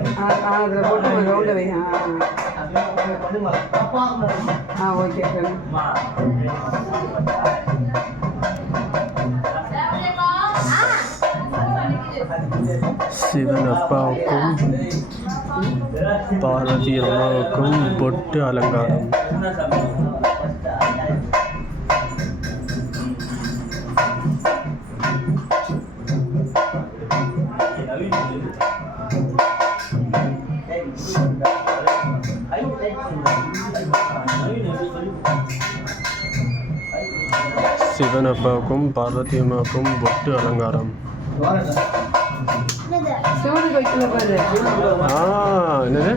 அதில் போட்டு ரவுண்டை வை. ஓகே சிவன் அப்பாவுக்கும் பார்வதி அம்மாவுக்கும் பொட்டு அலங்காரம். சிவன் அப்பாவுக்கும் பார்வதி அம்மாவுக்கும் பொட்டு அலங்காரம். சிவனுக்கு வைக்கல பாரு. என்னது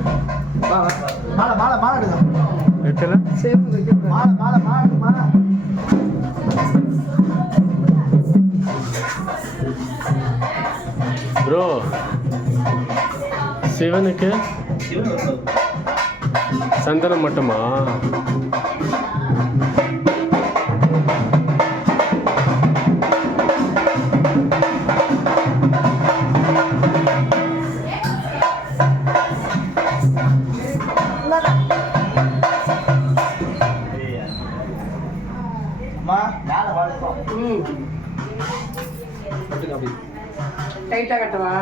வைக்கல? சிவனுக்கு வைக்கல. ப்ரோ சிவனுக்கு சந்தனம் மட்டுமா? டைட்டா கட்டவா?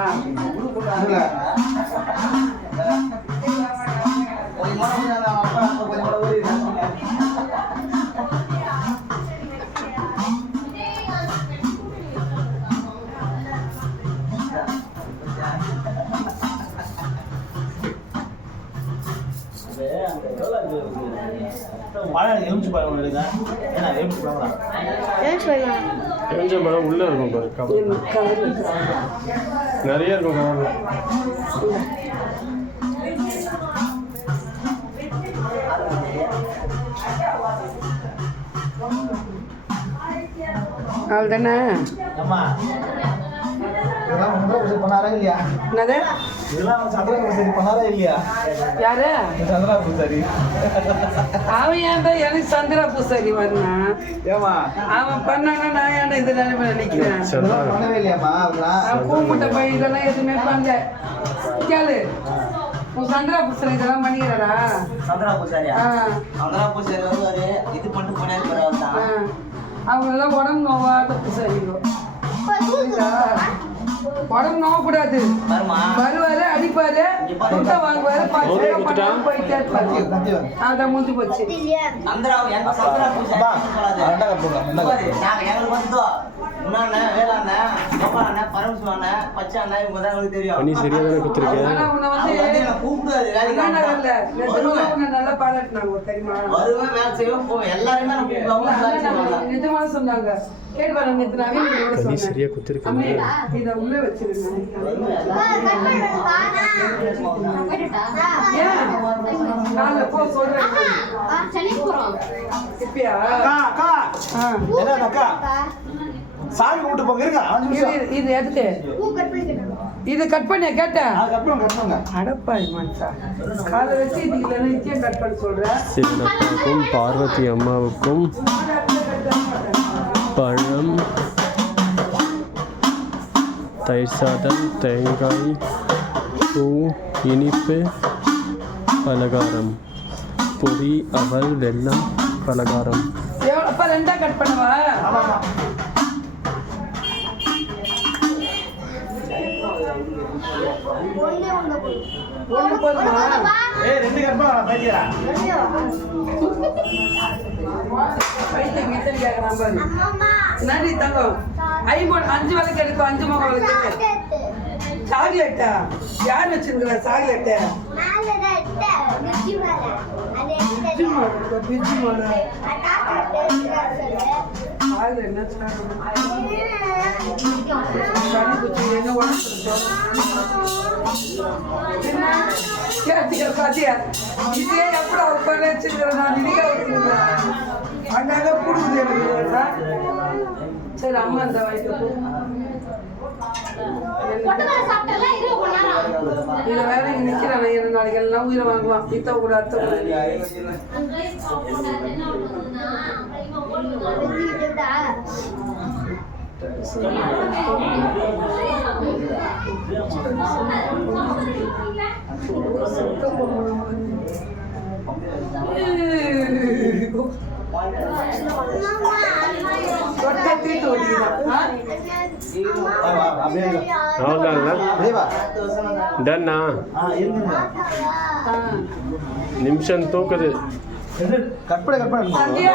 எலுமிச்சம்பழம் உள்ள இருக்கும் பாரு, நிறைய இருக்கும் கவர்ல. அவ்வளோதானே? என்னது? யாரு? அவன் ஏன் எனக்கு சந்திரா பூசாரி வரணும்? அவன் பண்ணானா நான் ஏன் இந்த நிலைமையில நிக்கிறேன்? அவன் கூப்பிட்ட பையன் இதெல்லாம் எதுவுமே பண்ணல. கேளு, உன் சந்திரா பூசாரி இதெல்லாம் பண்ணிக்கிறாரா? அவங்க எல்லாம் உடம்பு நோவாத பூசாரிங்க. உடம்பு நோவக்கூடாது. வருவாரு, அடிப்பாரு, முட்டை வாங்குவாரு, போயிட்டே இருப்பாரு. அதான் முடிஞ்சு போச்சு. நல்லா பாராட்டினாங்க தெரியுமா? நிஜமா சொன்னாங்க. கேட்டு பாருங்க, இதை உள்ள வச்சிருங்க. சாமி கூட்டு போங்க. இது எதுக்கு இது கட் பண்ண கேட்டேன்? அடப்பாய் மனுஷா, காலை வச்சு இது இல்லைன்னா நிச்சயம் கட் பண்ண சொல்றேன். சிவனுக்கும் பார்வதி அம்மாவுக்கும் பழம், தயிர் சாதம், தேங்காய் பூ, இனிப்பு, பலகாரம், பொரி, அவல், வெல்லம், பலகாரம். அப்பா ரெண்டா கட் பண்ணவா? ஒன்று போதுமா? ரெண்டு கட் பைத்தியா நன்றி தங்கம். 5 விளக்கு எடுக்கும், 5 முகம் விளக்கு. சாக்லேட்டா? யார் வச்சிருக்கிற சாக்லேட்டு? பிஜி மாலை. என்ன என்ன பாத்தியா? இதே எப்படி உட்கார வச்சிருக்கிறேன் நான். இடிக்க வச்சிருக்கேன் அங்கே புடுங்குது எனக்கு. சரி அம்மா இந்த வாய்ப்பு இதை வேற இங்க நிக்கிறான். 2 நாளைக்கு எல்லாம் உயிரை வாங்குவான். இத்த கூட அத்தை கூட தொட்டை தீட்டு ஓடிக்கிறேன் அப்படியே இரு. அவ்வளோதான்ல அப்படியே வா. டன்னா இருங்க. நிமிஷம் தூக்குது கற்பனை கற்பனை சந்தியா